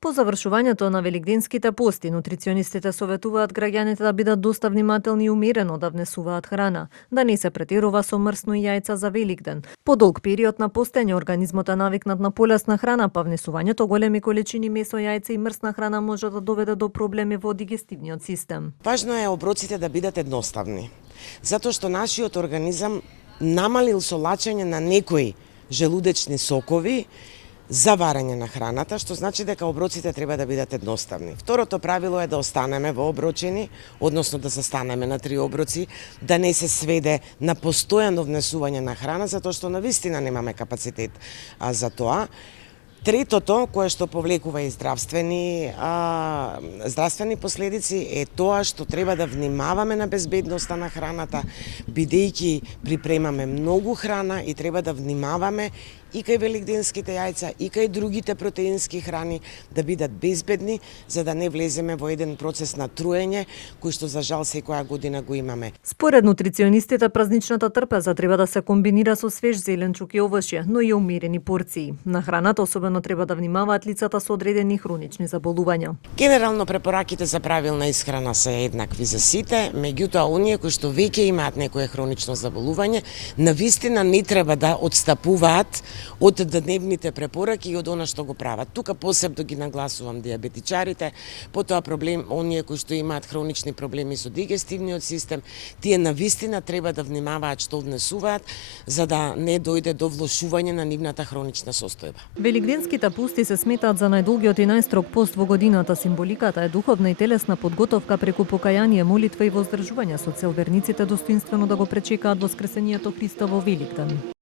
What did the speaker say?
По завршувањето на великденските пости, нутриционистите советуваат граѓаните да бидат доста внимателни и умерено да внесуваат храна, да не се претерува со мрсно и јајца за Великден. По долг период на постење организмот е навикнат на полесна храна, па внесувањето големи количини месо, јајца и мрсна храна може да доведе до проблеми во дигестивниот систем. Важно е оброците да бидат едноставни, затоа што нашиот организам намалил со лачење на некои желудечни сокови за варење на храната, што значи дека оброците треба да бидат едноставни. Второто правило е да останеме во оброчени, односно да застанеме на 3 оброци, да не се сведе на постојано внесување на храна, затоа што навистина немаме капацитет за тоа. Третото, кое што повлекува и здравствени последици, е тоа што треба да внимаваме на безбедноста на храната, бидејќи припремаме многу храна и треба да внимаваме и кај великденските јајца, и кај другите протеински храни да бидат безбедни, за да не влеземе во еден процес на труење, кој што за жал секоја година го имаме. Според нутриционистите, празничната трпеза треба да се комбинира со свеж зеленчук и овошје, но и умерени порции. На храната особено треба да внимаваат лицата со одредени хронични заболувања. Генерално препораките за правилна исхрана се еднакви за сите, меѓутоа оние кои што веќе имаат некое хронично заболување, навистина не треба да отстапуваат од дневните препораки и од она што го прават. Тука посебно ги нагласувам диабетичарите, потоа оние кои што имаат хронични проблеми со дигестивниот систем, тие навистина треба да внимаваат што внесуваат, за да не дојде до влошување на нивната хронична состојба. Великденските пости се сметаат за најдолгиот и најстрог пост во годината. Символиката е духовна и телесна подготовка преку покаяние, молитва и воздржување со цел верниците достоинствено да го пречекаат воскресението Христово Великден.